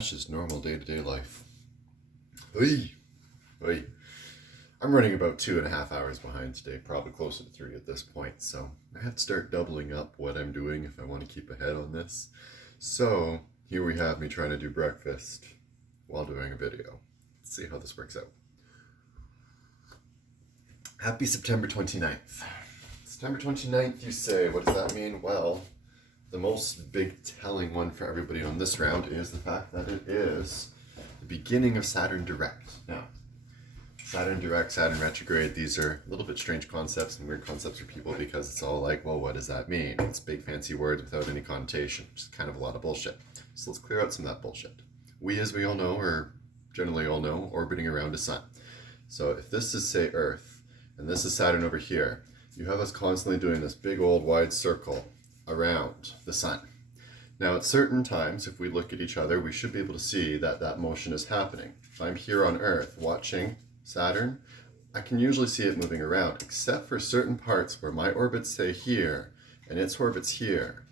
Just normal day-to-day life. Oy, oy. I'm running about 2.5 hours behind today, probably closer to 3 at this point, so I have to start doubling up what I'm doing if I want to keep ahead on this. So here we have me trying to do breakfast while doing a video. Let's see how this works out. Happy September 29th. September 29th, you say, what does that mean? Well, the most big telling one for everybody on this round is the fact that it is the beginning of Saturn Direct. Now, Saturn Direct, Saturn Retrograde, these are a little bit strange concepts and weird concepts for people because it's all like, well, what does that mean? It's big fancy words without any connotation, which is kind of a lot of bullshit. So let's clear out some of that bullshit. We, as we all know, or generally all know, orbiting around a sun. So if this is, say, Earth, and this is Saturn over here, you have us constantly doing this big old wide circle around the sun. Now at certain times, if we look at each other, we should be able to see that that motion is happening. If I'm here on Earth watching Saturn, I can usually see it moving around, except for certain parts where my orbits say here and its orbits here.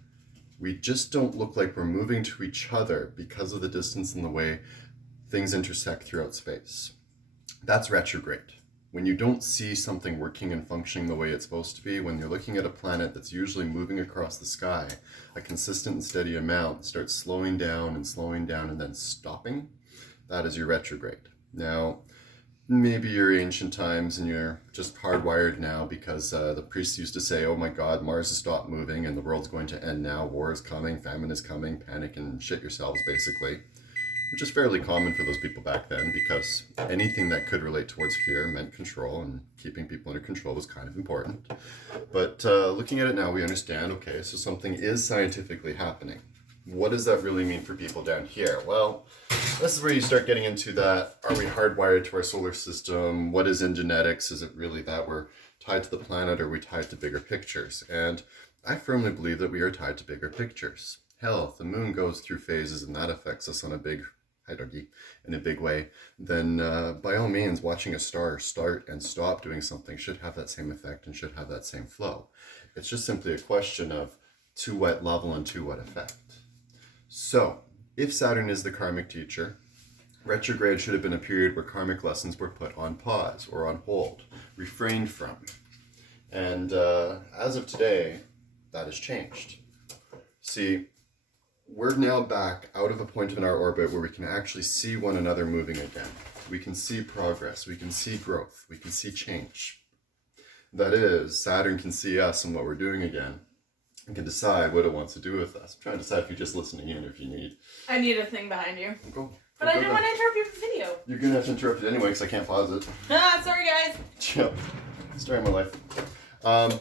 We just don't look like we're moving to each other because of the distance and the way things intersect throughout space. That's retrograde. When you don't see something working and functioning the way it's supposed to be, when you're looking at a planet that's usually moving across the sky, a consistent and steady amount starts slowing down and then stopping, that is your retrograde. Now, maybe you're ancient times and you're just hardwired now because the priests used to say, oh my God, Mars has stopped moving and the world's going to end now, war is coming, famine is coming, panic and shit yourselves basically. Which is fairly common for those people back then because anything that could relate towards fear meant control, and keeping people under control was kind of important. But looking at it now, we understand, okay, so something is scientifically happening. What does that really mean for people down here? Well, this is where you start getting into that, are we hardwired to our solar system? What is in genetics? Is it really that we're tied to the planet, or are we tied to bigger pictures? And I firmly believe that we are tied to bigger pictures. Hell, if the moon goes through phases and that affects us on a big in a big way, then by all means, watching a star start and stop doing something should have that same effect and should have that same flow. It's just simply a question of to what level and to what effect. So, if Saturn is the karmic teacher, retrograde should have been a period where karmic lessons were put on pause or on hold, refrained from. And as of today, that has changed. See, we're now back out of a point in our orbit where we can actually see one another moving again. We can see progress, we can see growth, we can see change. That is, Saturn can see us and what we're doing again and can decide what it wants to do with us. I'm trying to decide if you're just listening in or if you need. I need a thing behind you. Go. But I didn't want to interrupt your video. You're going to have to interrupt it anyway because I can't pause it. Sorry guys. Chill. Story of my life.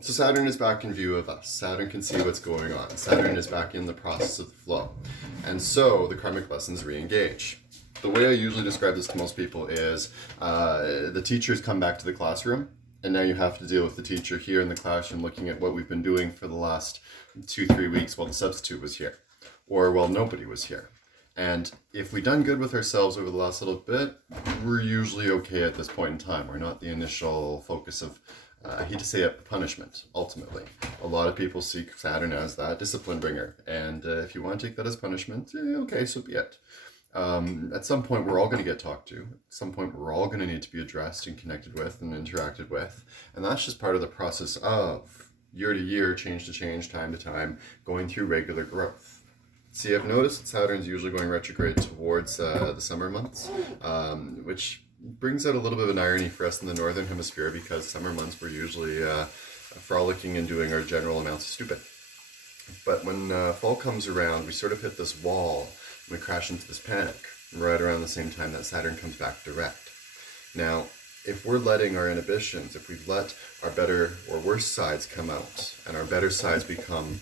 So Saturn is back in view of us. Saturn can see what's going on. Saturn is back in the process of the flow. And so the karmic lessons re-engage. The way I usually describe this to most people is the teachers come back to the classroom, and now you have to deal with the teacher here in the classroom looking at what we've been doing for the last 2-3 weeks while the substitute was here, or while nobody was here. And if we've done good with ourselves over the last little bit, we're usually okay at this point in time. We're not the initial focus of I hate to say it, punishment, ultimately. A lot of people see Saturn as that discipline bringer. And if you want to take that as punishment, okay, so be it. At some point, we're all going to get talked to. At some point, we're all going to need to be addressed and connected with and interacted with. And that's just part of the process of year to year, change to change, time to time, going through regular growth. See, I've noticed that Saturn's usually going retrograde towards the summer months, which brings out a little bit of an irony for us in the northern hemisphere because summer months we're usually frolicking and doing our general amounts of stupid. But when fall comes around, we sort of hit this wall and we crash into this panic right around the same time that Saturn comes back direct. Now, if we're letting our inhibitions, if we've let our better or worse sides come out and our better sides become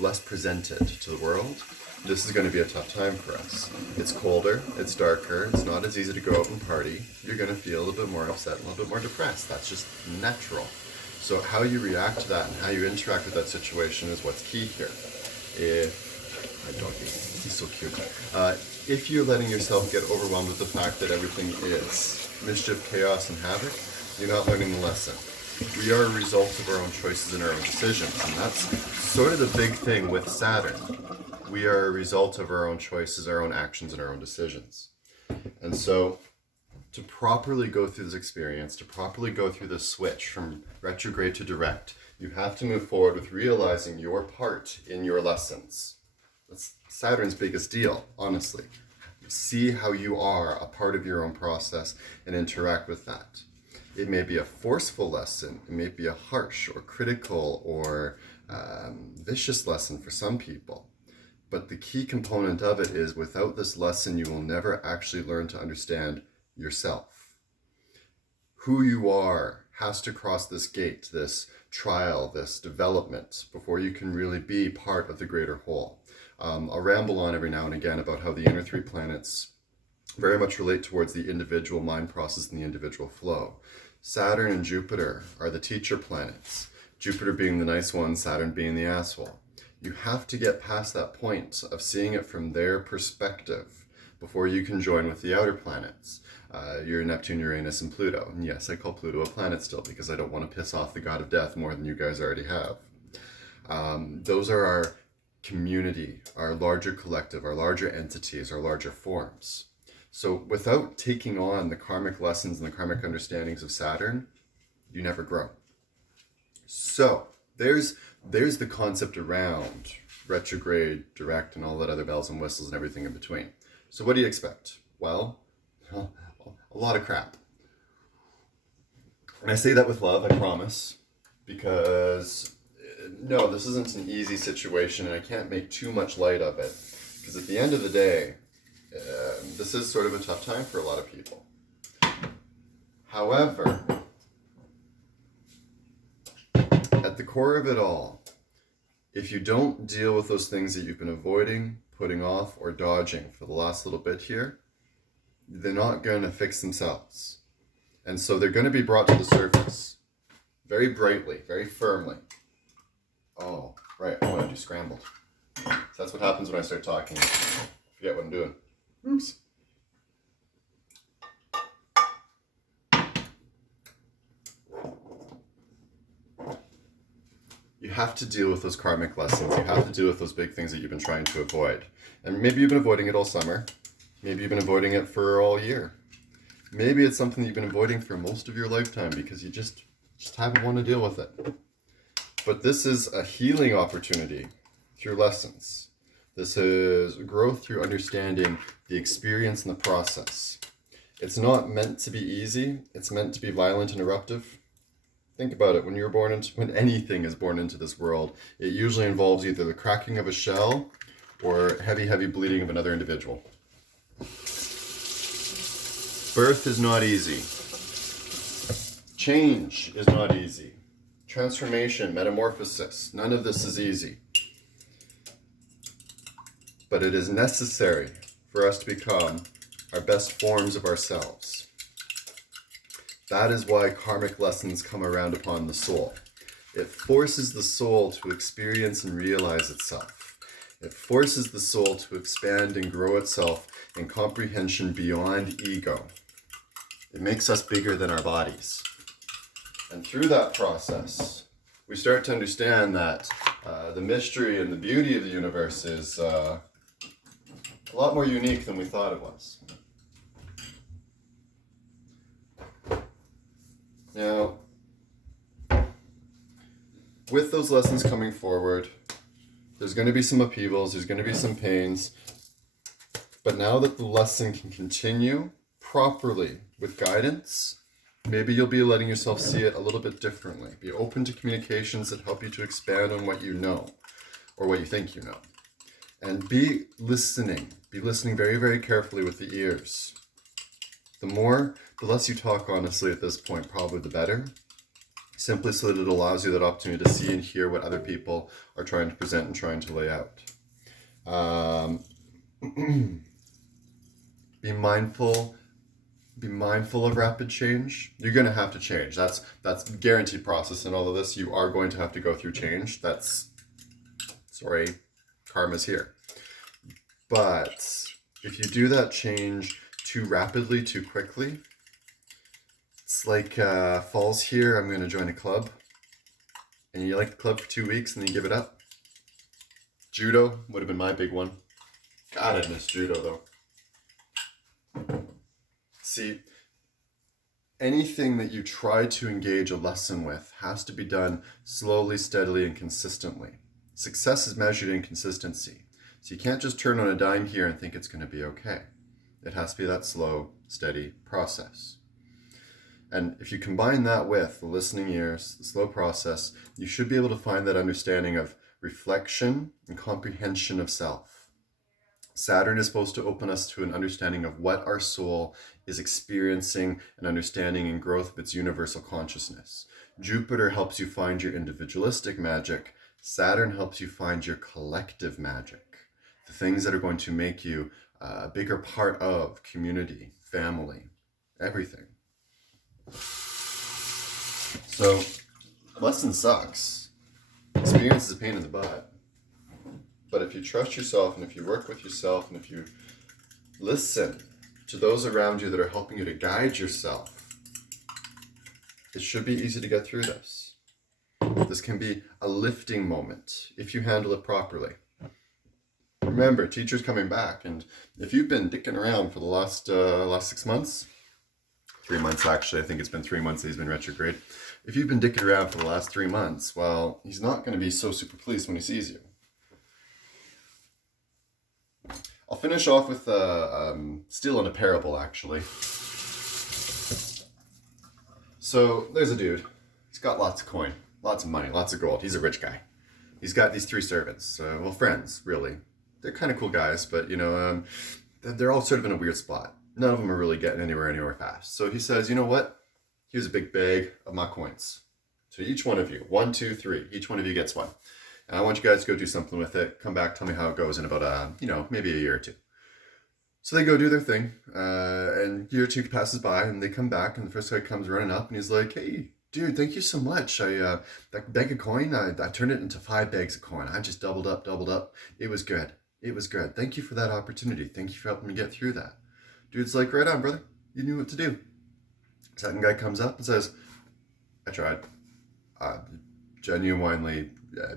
less presented to the world, this is going to be a tough time for us. It's colder, it's darker, it's not as easy to go out and party. You're going to feel a little bit more upset and a little bit more depressed. That's just natural. So how you react to that and how you interact with that situation is what's key here. He's so cute. If you're letting yourself get overwhelmed with the fact that everything is mischief, chaos, and havoc, you're not learning the lesson. We are a result of our own choices and our own decisions, and that's sort of the big thing with Saturn. We are a result of our own choices, our own actions, and our own decisions. And so to properly go through this experience, to properly go through this switch from retrograde to direct, you have to move forward with realizing your part in your lessons. That's Saturn's biggest deal, honestly. See how you are a part of your own process and interact with that. It may be a forceful lesson, it may be a harsh or critical or vicious lesson for some people. But the key component of it is without this lesson, you will never actually learn to understand yourself. Who you are has to cross this gate, this trial, this development, before you can really be part of the greater whole. I'll ramble on every now and again about how the inner three planets very much relate towards the individual mind process and the individual flow. Saturn and Jupiter are the teacher planets. Jupiter being the nice one, Saturn being the asshole. You have to get past that point of seeing it from their perspective before you can join with the outer planets. Your Neptune, Uranus, and Pluto. And yes, I call Pluto a planet still because I don't want to piss off the god of death more than you guys already have. Those are our community, our larger collective, our larger entities, our larger forms. So without taking on the karmic lessons and the karmic understandings of Saturn, you never grow. So there's the concept around retrograde, direct, and all that other bells and whistles and everything in between. So what do you expect? Well, a lot of crap. And I say that with love, I promise, because no, this isn't an easy situation and I can't make too much light of it. Because at the end of the day, this is sort of a tough time for a lot of people. However, at the core of it all, if you don't deal with those things that you've been avoiding, putting off, or dodging for the last little bit here, they're not going to fix themselves. And so they're going to be brought to the surface very brightly, very firmly. Oh, right, I want to do scrambled. So that's what happens when I start talking. I forget what I'm doing. Oops. You have to deal with those karmic lessons. You have to deal with those big things that you've been trying to avoid. And maybe you've been avoiding it all summer. Maybe you've been avoiding it for all year. Maybe it's something that you've been avoiding for most of your lifetime because you just haven't wanted to deal with it. But this is a healing opportunity through lessons. This is growth through understanding the experience and the process. It's not meant to be easy. It's meant to be violent and eruptive. Think about it. When anything is born into this world, it usually involves either the cracking of a shell or heavy bleeding of another individual. Birth is not easy. Change is not easy. Transformation, metamorphosis, none of this is easy. But it is necessary for us to become our best forms of ourselves. That is why karmic lessons come around upon the soul. It forces the soul to experience and realize itself. It forces the soul to expand and grow itself in comprehension beyond ego. It makes us bigger than our bodies. And through that process, we start to understand that the mystery and the beauty of the universe is a lot more unique than we thought it was. Now, with those lessons coming forward, there's going to be some upheavals, there's going to be some pains, but now that the lesson can continue properly with guidance, maybe you'll be letting yourself see it a little bit differently. Be open to communications that help you to expand on what you know, or what you think you know. And be listening very, very carefully with the ears. The less you talk honestly at this point, probably the better. Simply so that it allows you that opportunity to see and hear what other people are trying to present and trying to lay out. Be mindful of rapid change. You're going to have to change. That's a guaranteed process in all of this. You are going to have to go through change. Karma's here. But if you do that change too rapidly, too quickly, it's like fall's here, I'm going to join a club. And you like the club for 2 weeks and then you give it up. Judo would have been my big one. God, I miss judo though. See, anything that you try to engage a lesson with has to be done slowly, steadily, and consistently. Success is measured in consistency. So you can't just turn on a dime here and think it's going to be okay. It has to be that slow, steady process. And if you combine that with the listening ears, the slow process, you should be able to find that understanding of reflection and comprehension of self. Saturn is supposed to open us to an understanding of what our soul is experiencing and understanding in growth of its universal consciousness. Jupiter helps you find your individualistic magic. Saturn helps you find your collective magic. The things that are going to make you a bigger part of community, family, everything. So, lesson sucks. Experience is a pain in the butt. But if you trust yourself, and if you work with yourself, and if you listen to those around you that are helping you to guide yourself, it should be easy to get through this. This can be a lifting moment if you handle it properly. Remember, teacher's coming back, and if you've been dicking around for the last 6 months, 3 months actually, I think it's been 3 months that he's been retrograde. If you've been dicking around for the last 3 months, well, he's not going to be so super pleased when he sees you. I'll finish off with still in a parable, actually. So there's a dude. He's got lots of coin, lots of money, lots of gold. He's a rich guy. He's got these 3 servants, well, friends, really. They're kind of cool guys, but, they're all sort of in a weird spot. None of them are really getting anywhere fast. So he says, you know what? Here's a big bag of my coins. So each one of you, 1, 2, 3, each one of you gets one. And I want you guys to go do something with it. Come back, tell me how it goes in about, maybe a year or 2. So they go do their thing, and year or 2 passes by, and they come back, and the first guy comes running up, and he's like, hey, dude, thank you so much. That bag of coin, I turned it into 5 bags of coin. I just doubled up. It was good. Thank you for that opportunity. Thank you for helping me get through that. Dude's like, right on, brother. You knew what to do. Second guy comes up and says, I tried. Genuinely,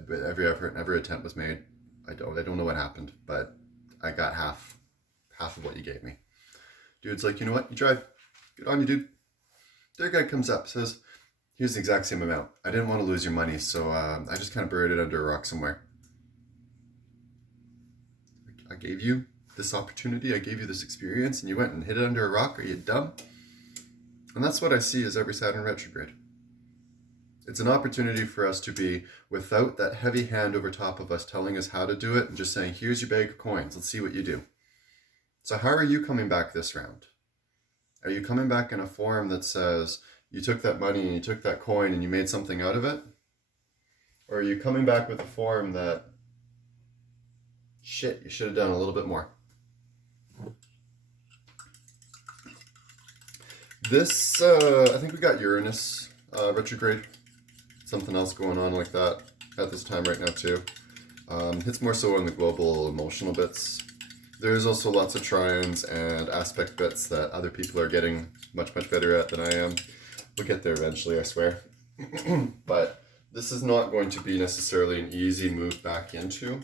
every effort, every attempt was made. I don't know what happened, but I got half of what you gave me. Dude's like, you know what? You tried. Good on you, dude. Third guy comes up, says, here's the exact same amount. I didn't want to lose your money, so I just kind of buried it under a rock somewhere. I gave you this opportunity, I gave you this experience, and you went and hid it under a rock. Are you dumb? And that's what I see as every Saturn retrograde. It's an opportunity for us to be without that heavy hand over top of us telling us how to do it and just saying, here's your bag of coins, let's see what you do. So how are you coming back this round? Are you coming back in a form that says you took that money and you took that coin and you made something out of it? Or are you coming back with a form that, shit, you should have done a little bit more? This, I think we got Uranus retrograde. Something else going on like that at this time right now too. It's more so on the global emotional bits. There's also lots of trines and aspect bits that other people are getting much better at than I am. We'll get there eventually, I swear. But this is not going to be necessarily an easy move back into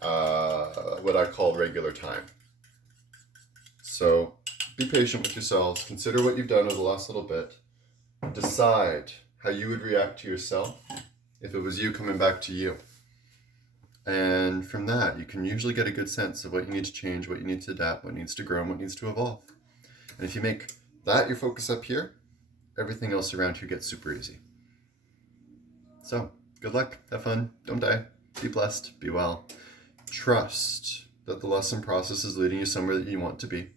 what I call regular time. So be patient with yourselves. Consider what you've done over the last little bit. Decide how you would react to yourself if it was you coming back to you. And from that, you can usually get a good sense of what you need to change, what you need to adapt, what needs to grow, and what needs to evolve. And if you make that your focus up here, everything else around here gets super easy. So, good luck, have fun, don't die, be blessed, be well. Trust that the lesson process is leading you somewhere that you want to be.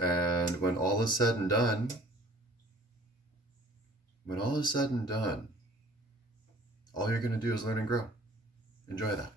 And when all is said and done, all you're going to do is learn and grow. Enjoy that.